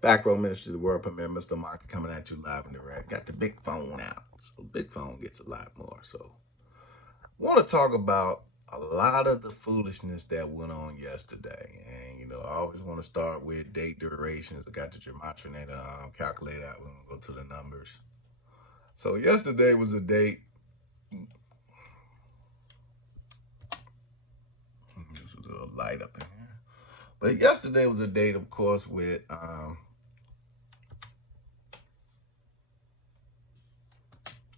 Back row ministry of the world premiere, Mr. Market coming at you live and direct. Got the big phone out, so big phone gets a lot more. So, want to talk about a lot of the foolishness that went on yesterday, and I always want to start with date durations. I got the gematria calculator out. We're gonna go to the numbers. So yesterday was a date. This was a little light up in here, but yesterday was a date, of course, with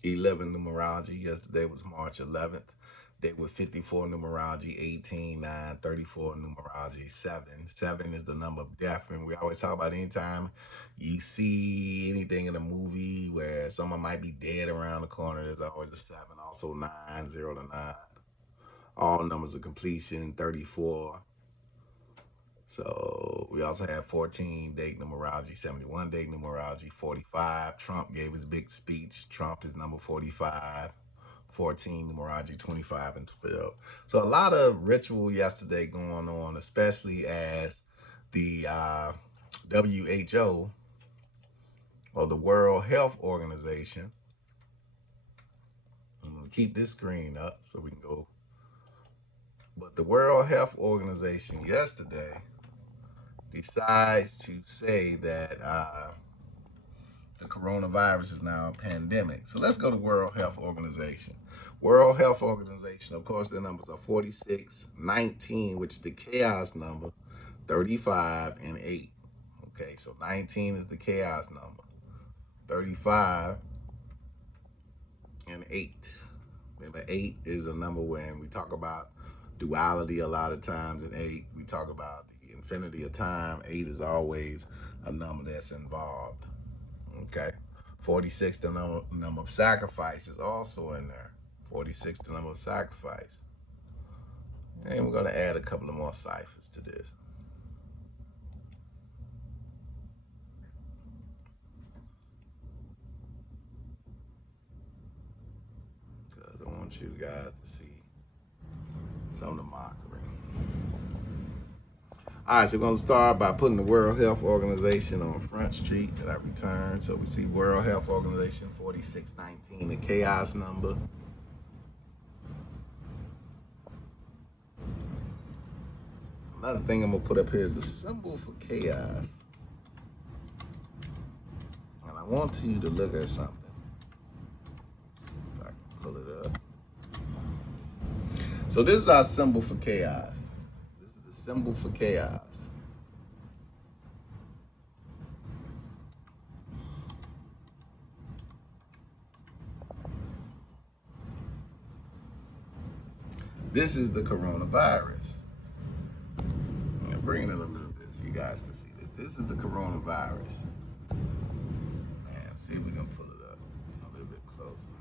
11 numerology. Yesterday was March 11th. Day with 54 numerology, 18, 9, 34 numerology, 7. 7 is the number of death. And we always talk about anytime you see anything in a movie where someone might be dead around the corner, there's always a 7. Also 9, 0 to 9. All numbers of completion, 34. So we also have 14 date numerology, 71 date numerology, 45. Trump gave his big speech. Trump is number 45. 14 numerology, 25 and 12. So a lot of ritual yesterday going on, especially as the WHO, or the World Health Organization. I'm gonna keep this screen up so we can go. But the World Health Organization yesterday decides to say that the coronavirus is now a pandemic. So let's go to World Health Organization. World Health Organization, of course, their numbers are 46, 19, which is the chaos number, 35, and 8. Okay, so 19 is the chaos number, 35, and 8. Remember, 8 is a number when we talk about duality a lot of times. In 8, we talk about the infinity of time. 8 is always a number that's involved. Okay, 46, the number of sacrifice is also in there. 46, the number of sacrifice. And we're going to add a couple of more ciphers to this. Because I want you guys to see some of the mockery. All right, so we're going to start by putting the World Health Organization on Front Street that I returned. So we see World Health Organization 4619, the chaos number. Another thing I'm going to put up here is the symbol for chaos. And I want you to look at something. If I can pull it up. So this is our symbol for chaos. This is the symbol for chaos. This is the coronavirus. I'm gonna bring it in a little bit so you guys can see this. This is the coronavirus. And see if we can pull it up a little bit closer.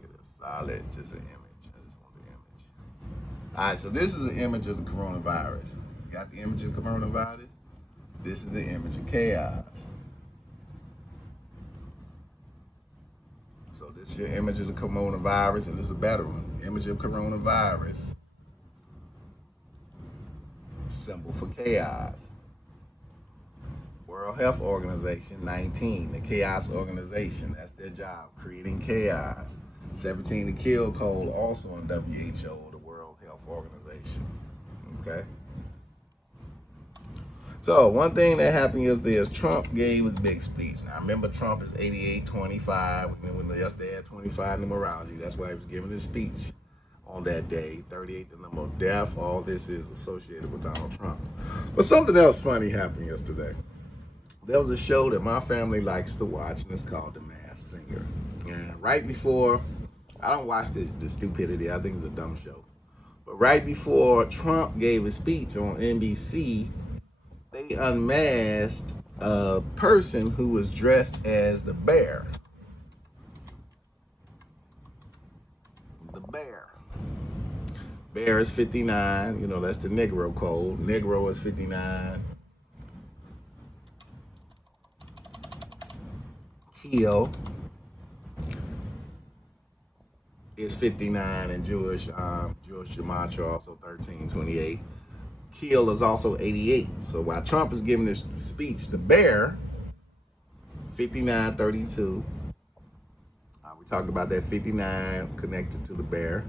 Get a solid, just an image. I just want the image. All right, so this is an image of the coronavirus. You got the image of the coronavirus? This is the image of chaos. So this is your image of the coronavirus, and this is a better one. Image of coronavirus. Symbol for chaos. World Health Organization 19, the chaos organization. That's their job, creating chaos. 17, the kill code, also on WHO, the World Health Organization. Okay. So one thing that happened yesterday is Trump gave his big speech. Now remember, Trump is 88, 25. When yesterday had 25 numerology, that's why he was giving his speech on that day. 38, the number of death. All this is associated with Donald Trump. But something else funny happened yesterday. There was a show that my family likes to watch, and it's called The Masked Singer. And right before, I don't watch the stupidity. I think it's a dumb show. But right before Trump gave his speech on NBC, they unmasked a person who was dressed as the bear. The bear. Bear is 59. You know, that's the Negro code. Negro is 59. Keo is 59, and Jewish gematria also 1328. Kill is also 88. So while Trump is giving this speech, the bear, 5932. We talked about that 59 connected to the bear.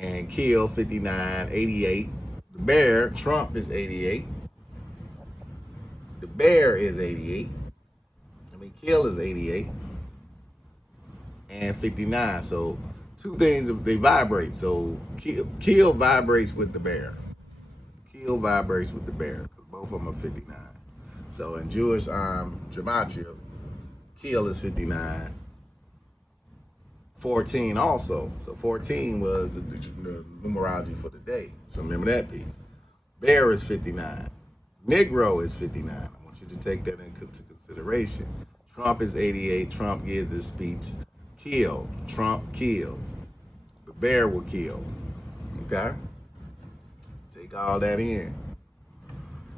And Kill, 5988. The bear, Trump is 88. The bear is 88. Kill is 88. And 59. So two things, they vibrate. So Kill vibrates with the bear. Kill vibrates with the bear. Both of them are 59. So in Jewish gematria, Kill is 59. 14 also. So 14 was the numerology for the day. So remember that piece. Bear is 59. Negro is 59. I want you to take that into consideration. Trump is 88. Trump gives this speech. Kill. Trump kills. The bear will kill. Okay? Take all that in.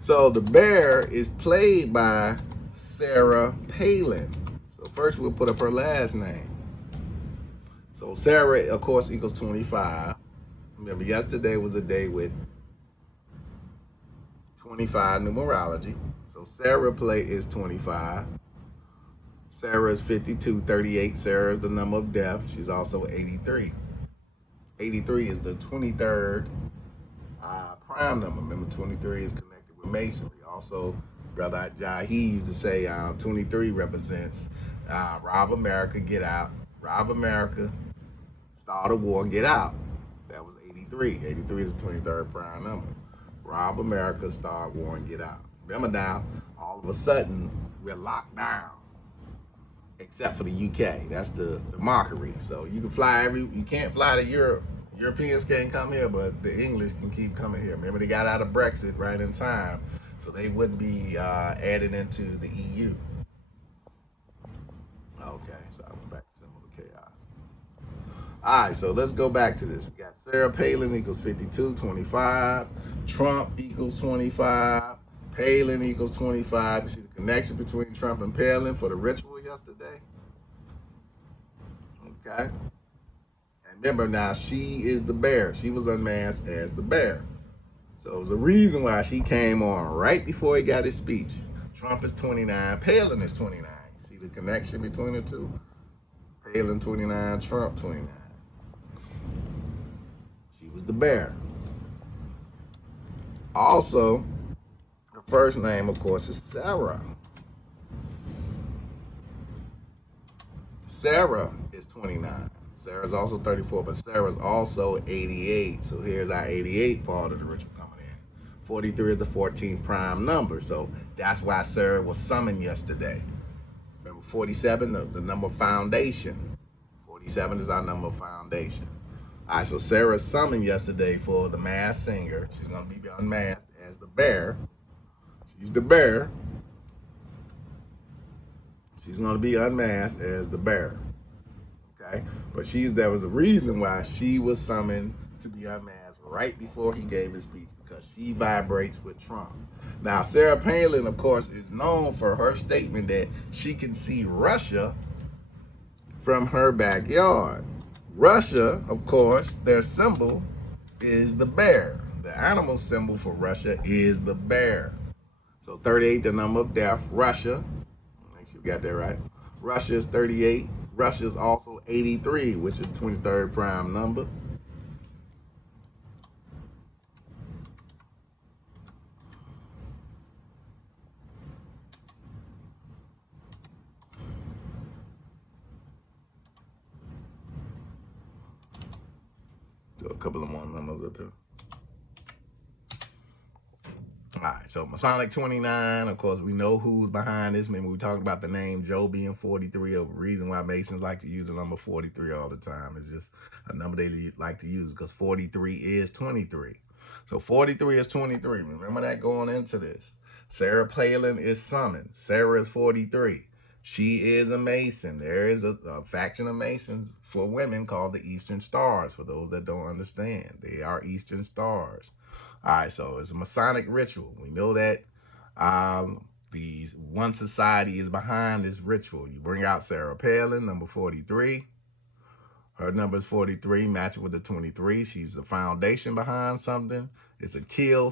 So the bear is played by Sarah Palin. So first we'll put up her last name. So Sarah, of course, equals 25. Remember, yesterday was a day with 25 numerology. So Sarah is 25. Sarah is 52, 38. Sarah is the number of death. She's also 83. 83 is the 23rd prime number. Remember, 23 is connected with masonry. Also, Brother Jahi used to say 23 represents rob America, get out. Rob America, start a war, get out. That was 83. 83 is the 23rd prime number. Rob America, start war, and get out. Remember now, all of a sudden, we're locked down. Except for the UK. That's the mockery. So you can fly you can't fly to Europe. Europeans can't come here, but the English can keep coming here. Remember, they got out of Brexit right in time, so they wouldn't be added into the EU. Okay, so I went back to symbol of chaos. All right, so let's go back to this. We got Sarah Palin equals 52, 25. Trump equals 25. Palin equals 25. You see the connection between Trump and Palin for the ritual yesterday? Okay. And remember now, she is the bear. She was unmasked as the bear. So it was a reason why she came on right before he got his speech. Trump is 29. Palin is 29. You see the connection between the two? Palin 29, Trump 29. She was the bear. Also, her first name, of course, is Sarah. Sarah is 29. Sarah's also 34, but Sarah's also 88. So here's our 88 part of the ritual coming in. 43 is the 14th prime number. So that's why Sarah was summoned yesterday. Remember 47, the number foundation. 47 is our number of foundation. All right, so Sarah summoned yesterday for the masked singer. She's going to be unmasked as the bear. She's the bear. She's going to be unmasked as the bear. Okay? But there was a reason why she was summoned to be unmasked right before he gave his speech, because she vibrates with Trump. Now, Sarah Palin, of course, is known for her statement that she can see Russia from her backyard. Russia, of course, their symbol is the bear. The animal symbol for Russia is the bear. So 38, the number of death. Russia, make sure you got that right. Russia is 38. Russia is also 83, which is the 23rd prime number. So a couple of more numbers up here. All right, so Masonic 29, of course, we know who's behind this. Remember, we talked about the name Joe being 43. A reason why Masons like to use the number 43 all the time. It's just a number they like to use because 43 is 23. So 43 is 23. Remember that going into this. Sarah Palin is summoned. Sarah is 43. She is a Mason. There is a faction of Masons for women called the Eastern Stars. For those that don't understand, they are Eastern Stars. All right, so it's a Masonic ritual. We know that the one society is behind this ritual. You bring out Sarah Palin, number 43. Her number is 43, matching with the 23. She's the foundation behind something. It's a kill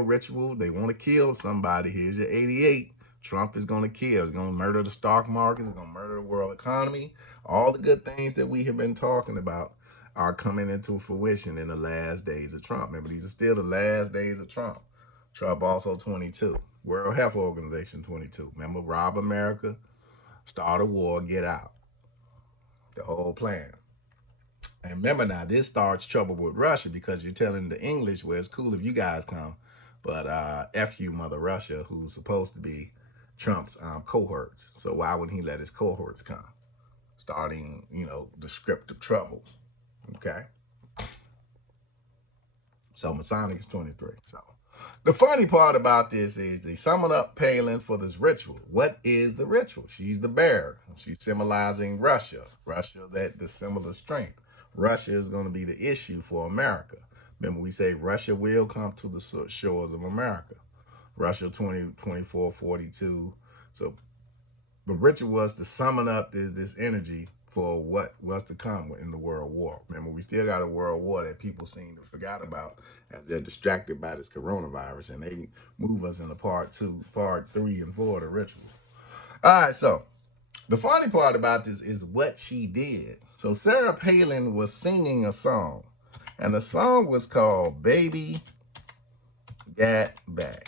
ritual. They want to kill somebody. Here's your 88. Trump is going to kill. He's going to murder the stock market. He's going to murder the world economy. All the good things that we have been talking about are coming into fruition in the last days of Trump. Remember, these are still the last days of Trump. Trump also 22. World Health Organization 22. Remember, rob America, start a war, get out. The whole plan. And remember now, this starts trouble with Russia because you're telling the English, well, it's cool if you guys come, but F you, Mother Russia, who's supposed to be Trump's cohorts. So why wouldn't he let his cohorts come? Starting, the script of trouble. Okay? So Masonic is 23. So the funny part about this is they summon up Palin for this ritual. What is the ritual? She's the bear. She's symbolizing Russia. Russia, the symbol of strength. Russia is going to be the issue for America. Remember, we say Russia will come to the shores of America. Russia 24, 42. So the ritual was to summon up this energy for what was to come in the world war. Remember, we still got a world war that people seem to forget about as they're distracted by this coronavirus, and they move us into part 2, part 3, and 4 of the ritual. All right, so the funny part about this is what she did. So Sarah Palin was singing a song, and the song was called Baby Got Back.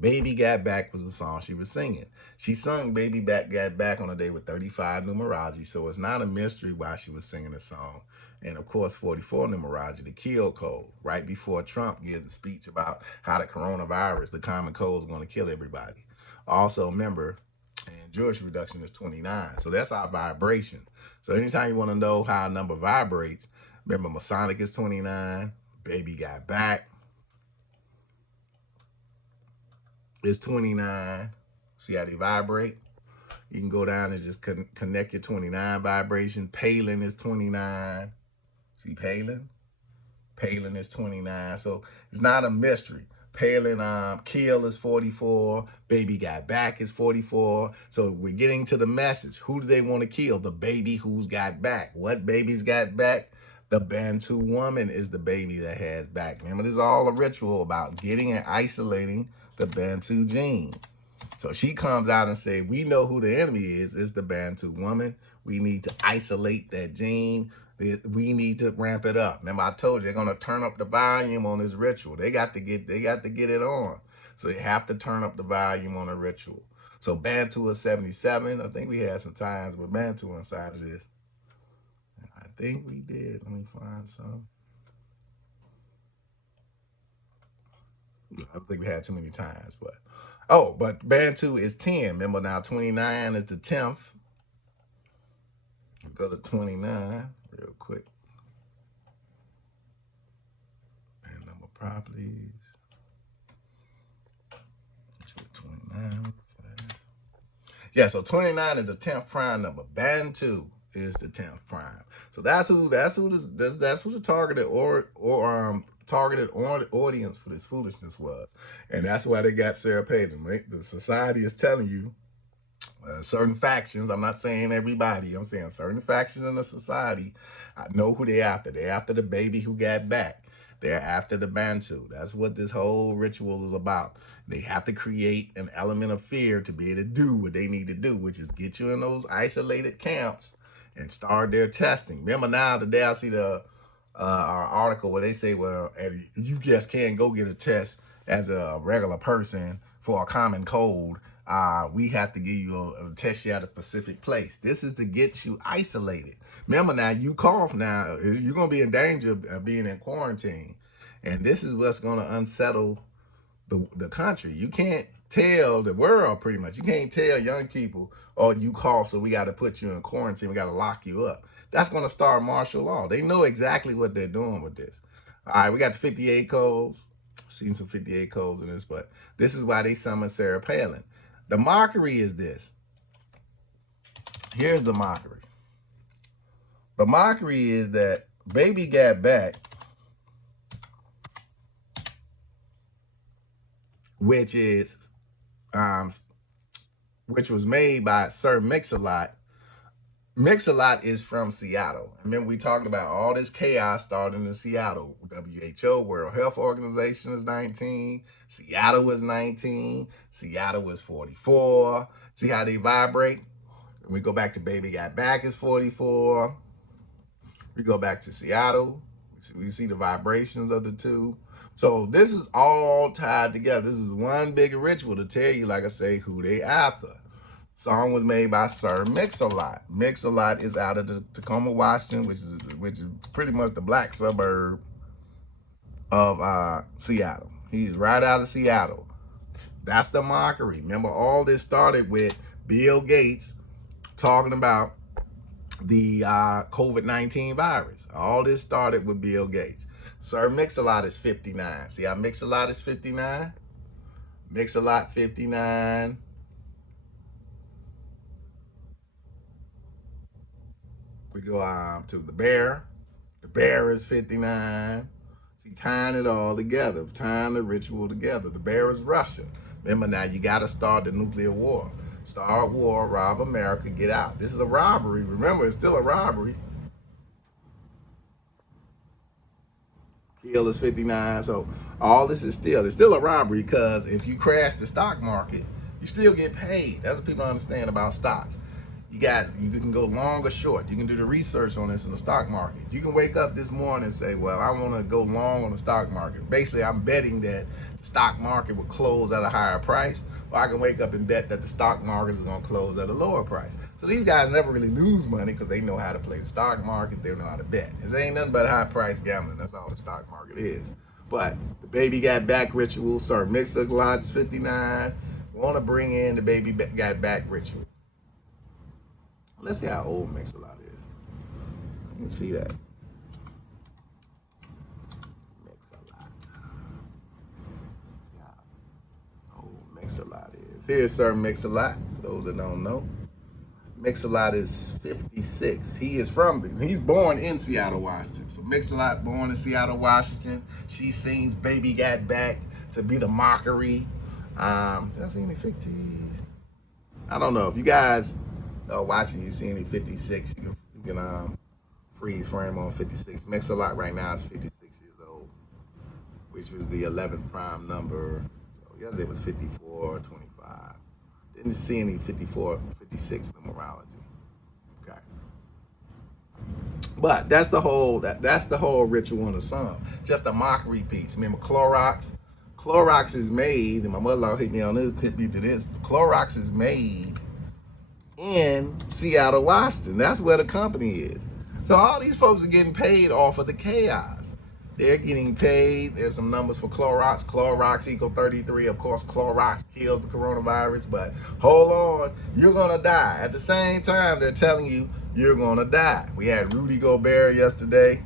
Baby Got Back was the song she was singing. She sung Baby Got Back on a day with 35 numerology, so it's not a mystery why she was singing the song. And of course, 44 numerology, the kill code, right before Trump gives the speech about how the coronavirus, the common cold, is going to kill everybody. Also, remember, and Jewish reduction is 29, so that's our vibration. So anytime you want to know how a number vibrates, remember Masonic is 29, Baby Got Back is 29. See how they vibrate? You can go down and just connect your 29 vibration. Palin is 29. See Palin? Palin is 29. So it's not a mystery. Palin kill is 44. Baby Got Back is 44. So we're getting to the message. Who do they want to kill? The baby who's got back. What baby's got back? The Bantu woman is the baby that has back. Remember, this is all a ritual about getting and isolating the Bantu gene. So she comes out and says, we know who the enemy is. It's the Bantu woman. We need to isolate that gene. We need to ramp it up. Remember, I told you they're gonna turn up the volume on this ritual. They got to get it on. So they have to turn up the volume on a ritual. So Bantu is 77. I think we had some times with Bantu inside of this. I think we did. Let me find some. I don't think we had too many times, but but Bantu is 10. Remember now, 29 is the 10th. Go to 29 real quick. And number properties. 29. Yeah, so 29 is the 10th prime number. Bantu is the 10th prime. So that's who the targeted audience for this foolishness was. And that's why they got Sarah Palin, right? The society is telling you certain factions, I'm not saying everybody, I'm saying certain factions in the society, I know who they're after. They're after the baby who got back. They're after the Bantu. That's what this whole ritual is about. They have to create an element of fear to be able to do what they need to do, which is get you in those isolated camps and start their testing. Remember now, today I see our article where they say, well, you just can't go get a test as a regular person for a common cold. We have to give you a test you at a specific place. This is to get you isolated. Remember now, you cough now, you're going to be in danger of being in quarantine. And this is what's going to unsettle the country. You can't tell the world pretty much. You can't tell young people, oh, you cough, so we got to put you in quarantine. We got to lock you up. That's going to start martial law. They know exactly what they're doing with this. All right, we got the 58 codes. Seen some 58 codes in this, but this is why they summoned Sarah Palin. The mockery is this. Here's the mockery. The mockery is that Baby Got Back, which was made by Sir Mix-a-Lot, Mix-a-Lot is from Seattle. Remember, we talked about all this chaos starting in Seattle. WHO, World Health Organization, is 19. Seattle was 19. Seattle was 44. See how they vibrate? When we go back to Baby Got Back is 44. We go back to Seattle. We see the vibrations of the two. So this is all tied together. This is one big ritual to tell you, like I say, who they after. Song was made by Sir Mix-a-Lot. Mix-a-Lot is out of the Tacoma, Washington, which is pretty much the black suburb of Seattle. He's right out of Seattle. That's the mockery. Remember, all this started with Bill Gates talking about the COVID-19 virus. All this started with Bill Gates. Sir Mix-a-Lot is 59. See how Mix-a-Lot is 59? Mix-a-Lot 59. We go to the Bear. The Bear is 59. See, tying it all together, tying the ritual together. The Bear is Russia. Remember now, you got to start the nuclear war. Start war, rob America, get out. This is a robbery. Remember, it's still a robbery. Kill is 59. So all this is it's still a robbery, because if you crash the stock market, you still get paid. That's what people understand about stocks. You can go long or short. You can do the research on this in the stock market. You can wake up this morning and say, well, I want to go long on the stock market. Basically, I'm betting that the stock market will close at a higher price, or I can wake up and bet that the stock market is going to close at a lower price. So these guys never really lose money because they know how to play the stock market. They know how to bet. It ain't nothing but high price gambling. That's all the stock market is. But the Baby Got Back ritual, Sir Mix-a-Lot's 59. Want to bring in the Baby Got Back ritual. Let's see how old Mix-a-Lot is. You can see that. Mix-a-Lot. See how old Mix-a-Lot is. Here's Sir Mix-a-Lot, for those that don't know. Mix-a-Lot is 56. He's born in Seattle, Washington. So Mix-a-Lot born in Seattle, Washington. She sings Baby Got Back to be the mockery. Did I see any 50? I don't know. If you guys watching, you see any 56, you can freeze frame on 56. Mix-a-Lot right now is 56 years old, which was the 11th prime number. So yesterday was 54, 25. Didn't see any 54, 56 numerology. Okay. But that's the whole ritual on the song. Just a mockery piece. Remember Clorox? Clorox is made, and my mother-in-law hit me to this. Clorox is made in Seattle, Washington. That's where the company is. So all these folks are getting paid off of the chaos. They're getting paid. There's some numbers for Clorox. Clorox equal 33. Of course, Clorox kills the coronavirus, but hold on, you're gonna die. At the same time, they're telling you you're gonna die. We had Rudy Gobert yesterday.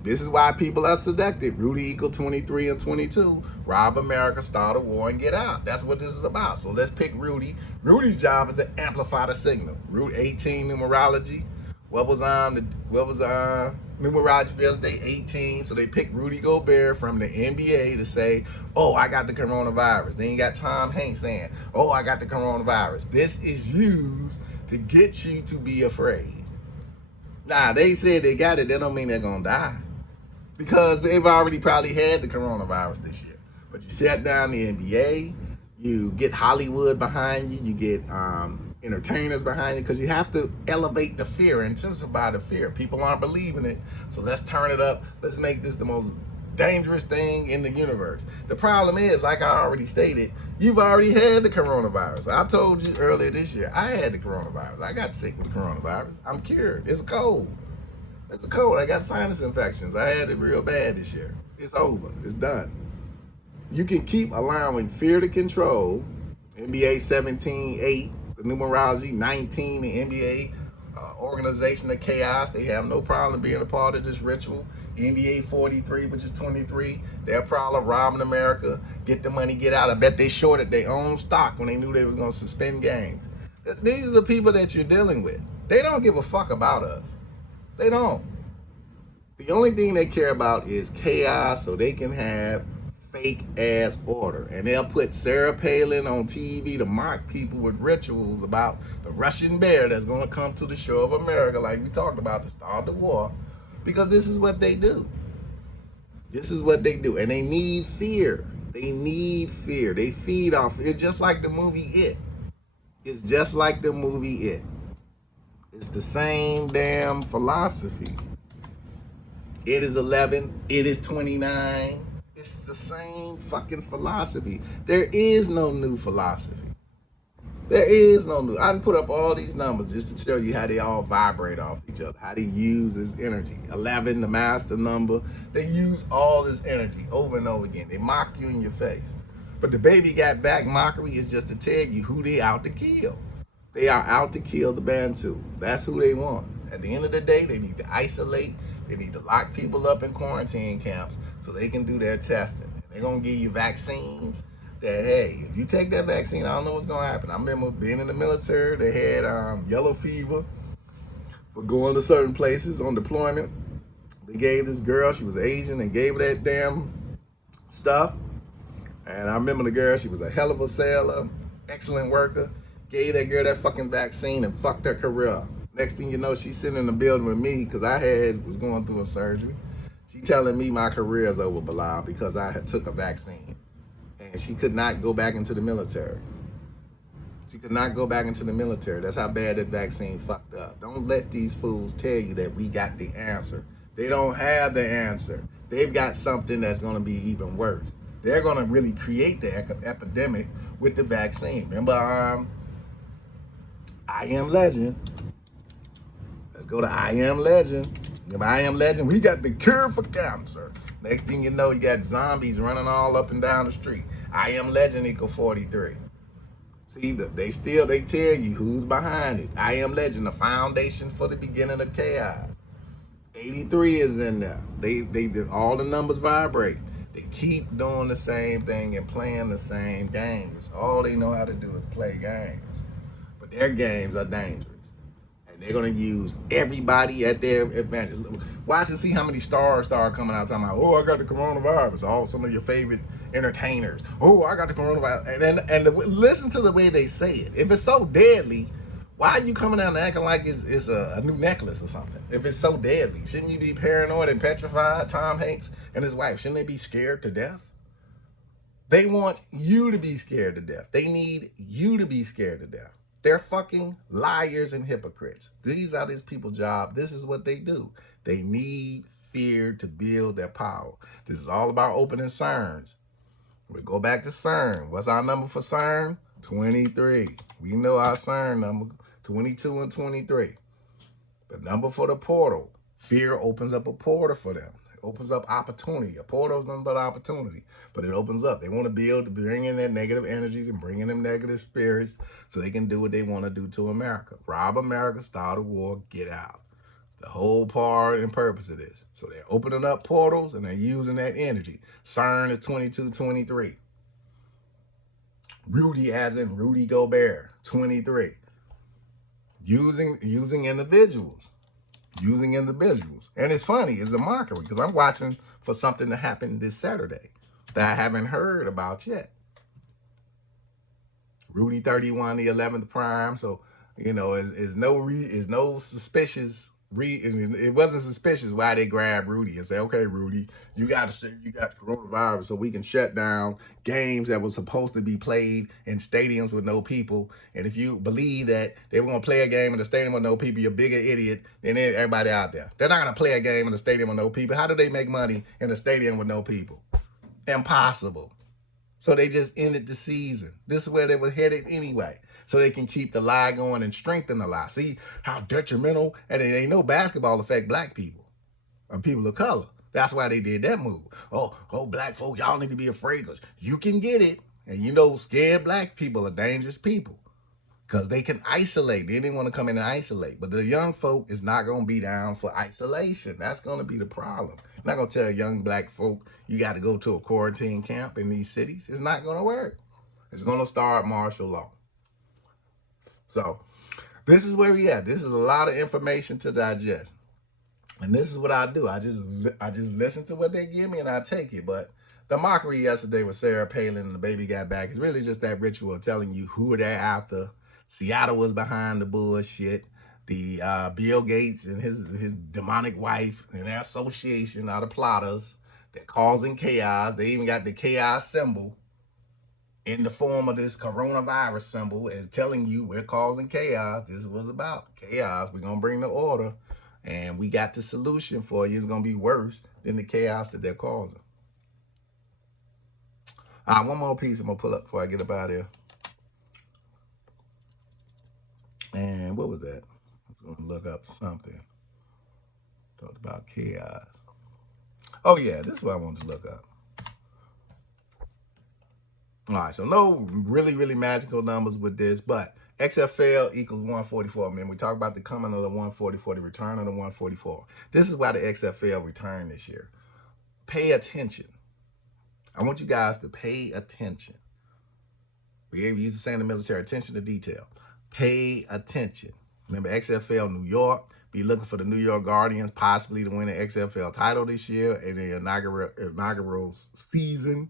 This is why people are seductive. Rudy equal 23 and 22. Rob America, start a war, and get out. That's what this is about. So let's pick Rudy. Rudy's job is to amplify the signal. Root 18 numerology. What was numerology for yesterday? 18. So they picked Rudy Gobert from the NBA to say, oh, I got the coronavirus. Then you got Tom Hanks saying, oh, I got the coronavirus. This is used to get you to be afraid. Nah, they said they got it. That don't mean they're going to die, because they've already probably had the coronavirus this year. But you shut down the NBA, you get Hollywood behind you, you get entertainers behind you, because you have to elevate the fear, intensify the fear. People aren't believing it, so let's turn it up. Let's make this the most dangerous thing in the universe. The problem is, like I already stated, you've already had the coronavirus. I told you earlier this year, I had the coronavirus. I got sick with the coronavirus. I'm cured. It's a cold. It's a cold. I got sinus infections. I had it real bad this year. It's over. It's done. You can keep allowing fear to control. NBA 17-8, the numerology 19, the NBA organization of chaos. They have no problem being a part of this ritual. NBA 43, which is 23, they're probably robbing America. Get the money, get out. I bet they shorted their own stock when they knew they was going to suspend games. These are the people that you're dealing with. They don't give a fuck about us. They don't. The only thing they care about is chaos, so they can have fake ass order. And they'll put Sarah Palin on TV to mock people with rituals about the Russian bear that's going to come to the shore of America, like we talked about, to start the war, because this is what they do. This is what they do. And they need fear. They need fear. They feed off it, just like the movie It. It's just like the movie It. It's the same damn philosophy. It is 11. It is 29. It's the same fucking philosophy. There is no new philosophy. There is no new. I can put up all these numbers just to show you how they all vibrate off each other, how they use this energy. 11, the master number. They use all this energy over and over again. They mock you in your face. But the baby got back mockery is just to tell you who they out to kill. They are out to kill the Bantu. That's who they want. At the end of the day, they need to isolate. They need to lock people up in quarantine camps so they can do their testing. They're going to give you vaccines that, hey, if you take that vaccine, I don't know what's going to happen. I remember being in the military. They had yellow fever for going to certain places on deployment. They gave this girl, she was Asian, and gave her that damn stuff. And I remember the girl, she was a hell of a sailor, excellent worker. Gave that girl that fucking vaccine and fucked her career up. Next thing you know, she's sitting in the building with me because was going through a surgery. She telling me my career is over, Bilal, because I had took a vaccine. And she could not go back into the military. She could not go back into the military. That's how bad that vaccine fucked up. Don't let these fools tell you that we got the answer. They don't have the answer. They've got something that's going to be even worse. They're going to really create the epidemic with the vaccine. Remember, I Am Legend. Let's go to I Am Legend. Remember I Am Legend? We got the cure for cancer. Next thing you know, you got zombies running all up and down the street. I Am Legend equal 43. See, they tell you who's behind it. I Am Legend, the foundation for the beginning of chaos. 83 is in there. They all the numbers vibrate. They keep doing the same thing and playing the same games. All they know how to do is play games. But their games are dangerous. And they're going to use everybody at their advantage. Watch and see how many stars start coming out talking about, oh, I got the coronavirus. All some of your favorite entertainers. Oh, I got the coronavirus. Listen to the way they say it. If it's so deadly, why are you coming out and acting like it's a new necklace or something? If it's so deadly, shouldn't you be paranoid and petrified? Tom Hanks and his wife, shouldn't they be scared to death? They want you to be scared to death. They need you to be scared to death. They're fucking liars and hypocrites. These are these people's job. This is what they do. They need fear to build their power. This is all about opening CERNs. We go back to CERN. What's our number for CERN? 23. We know our CERN number, 22 and 23. The number for the portal. Fear opens up a portal for them. It opens up opportunity. A portal is nothing but opportunity, but it opens up. They want to be able to bring in that negative energy and bring in them negative spirits so they can do what they want to do to America. Rob America, start a war, get out. The whole part and purpose of this. So they're opening up portals and they're using that energy. CERN is 2223. Rudy as in Rudy Gobert, 23. Using individuals. Using individuals. And it's funny, it's a mockery because I'm watching for something to happen this Saturday that I haven't heard about yet. Rudy 31, the 11th prime. So, you know, is no suspicious. It wasn't suspicious why they grabbed Rudy and say, okay, Rudy, you got coronavirus so we can shut down games that were supposed to be played in stadiums with no people. And if you believe that they were going to play a game in a stadium with no people, you're a bigger idiot than everybody out there. They're not going to play a game in a stadium with no people. How do they make money in a stadium with no people? Impossible. So they just ended the season. This is where they were headed anyway. So they can keep the lie going and strengthen the lie. See how detrimental, and they know basketball affect black people or people of color. That's why they did that move. Oh, black folk, y'all need to be afraid because you can get it. And you know, scared black people are dangerous people because they can isolate. They didn't want to come in and isolate. But the young folk is not going to be down for isolation. That's going to be the problem. I'm not going to tell young black folk you got to go to a quarantine camp in these cities. It's not going to work. It's going to start martial law. So this is where we at. This is a lot of information to digest. And this is what I do. I just listen to what they give me and I take it. But The mockery yesterday with Sarah Palin and the baby got back is really just that ritual of telling you who they're after. Seattle was behind the bullshit. The Bill Gates and his demonic wife and their association are the plotters. They're causing chaos. They even got the chaos symbol in the form of this coronavirus symbol as telling you we're causing chaos. This was about chaos. We're going to bring the order. And we got the solution for you. It's going to be worse than the chaos that they're causing. One more piece I'm going to pull up before I get up out of here. And what was that? I was going to look up something. Talked about chaos. Oh, yeah, this is what I wanted to look up. All right, so no really magical numbers with this, but XFL equals 144. Man, we talk about the coming of the 144, the return of the 144. This is why the XFL returned this year. Pay attention. I want you guys to pay attention. We used to say in the military, attention to detail. Pay attention. Remember, XFL New York, be looking for the New York Guardians possibly to win the XFL title this year in the inaugural season.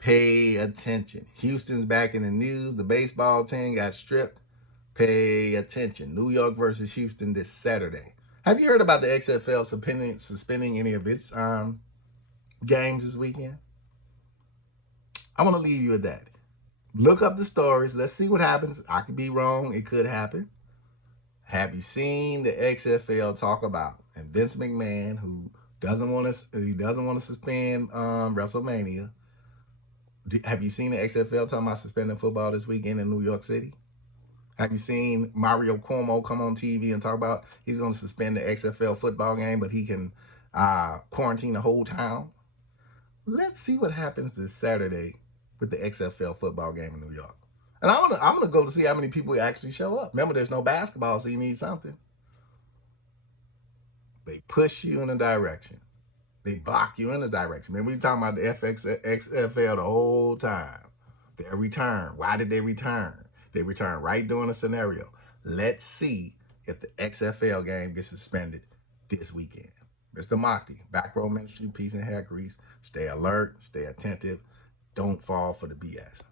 Pay attention. Houston's back in the news. The baseball team got stripped. Pay attention. New York versus Houston this Saturday. Have you heard about the XFL suspending any of its games this weekend? I want to leave you with that. Look up the stories. Let's see what happens. I could be wrong. It could happen. Have you seen the XFL talk about and Vince McMahon, who doesn't want to suspend WrestleMania? Have you seen the XFL talking about suspending football this weekend in New York City? Have you seen Mario Cuomo come on TV and talk about he's going to suspend the XFL football game, but he can quarantine the whole town? Let's see what happens this Saturday with the XFL football game in New York. And I'm gonna go to see how many people actually show up. Remember, there's no basketball, so you need something. They push you in a direction. They block you in a direction. Man, we talking about the XFL the whole time. Their return. Why did they return? They returned right during the scenario. Let's see if the XFL game gets suspended this weekend. Mr. Mockty, Back Row Ministry, Peace and Hair Grease. Stay alert, stay attentive. Don't fall for the BS.